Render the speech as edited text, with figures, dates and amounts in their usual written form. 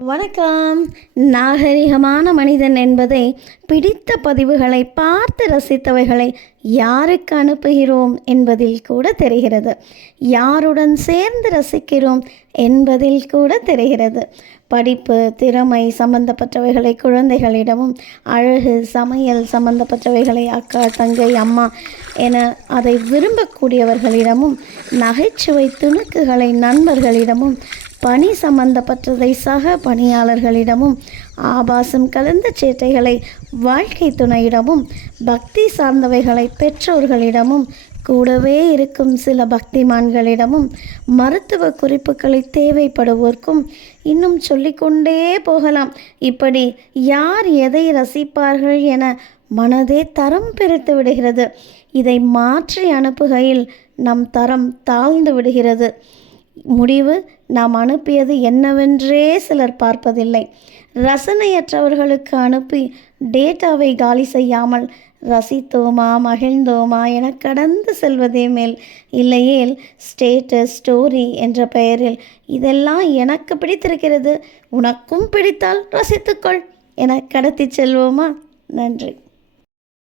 வணக்கம். நாகரிகமான மனிதன் என்பதை பிடித்த பதிவுகளை பார்த்து ரசித்தவைகளை யாருக்கு அனுப்புகிறோம் என்பதில் கூட தெரிகிறது. யாருடன் சேர்ந்து ரசிக்கிறோம் என்பதில் கூட தெரிகிறது. படிப்பு, திறமை சம்பந்தப்பட்டவைகளை குழந்தைகளிடமும், அழகு, சமையல் சம்பந்தப்பட்டவைகளை அக்கா, தங்கை, அம்மா என அதை விரும்பக்கூடியவர்களிடமும், நகைச்சுவை துணுக்குகளை நண்பர்களிடமும், பணி சம்பந்தப்பட்டதை சக பணியாளர்களிடமும், ஆபாசம் கலந்த சேட்டைகளை வாழ்க்கை துணையிடமும், பக்தி சார்ந்தவைகளை பெற்றோர்களிடமும், கூடவே இருக்கும் சில பக்திமான்களிடமும், மருத்துவ குறிப்புகளை தேவைப்படுவோர்க்கும், இன்னும் சொல்லிக்கொண்டே போகலாம். இப்படி யார் எதை ரசிப்பார்கள் என மனதே தரம் பிரித்து விடுகிறது. இதை மாற்றி அனுப்புகையில் நம் தரம் தாழ்ந்து விடுகிறது. முடிவு நாம் அனுப்பியது என்னவென்றே சிலர் பார்ப்பதில்லை. ரசனையற்றவர்களுக்கு அனுப்பி டேட்டாவை காலி செய்யாமல் ரசித்தோமா, மகிழ்ந்தோமா என கடந்து செல்வதே மேல். இல்லையேல் ஸ்டேட்டஸ், ஸ்டோரி என்ற பெயரில் இதெல்லாம் எனக்கு பிடித்திருக்கிறது, உனக்கும் பிடித்தால் ரசித்துக்கொள் என கடத்தி செல்வோமா? நன்றி.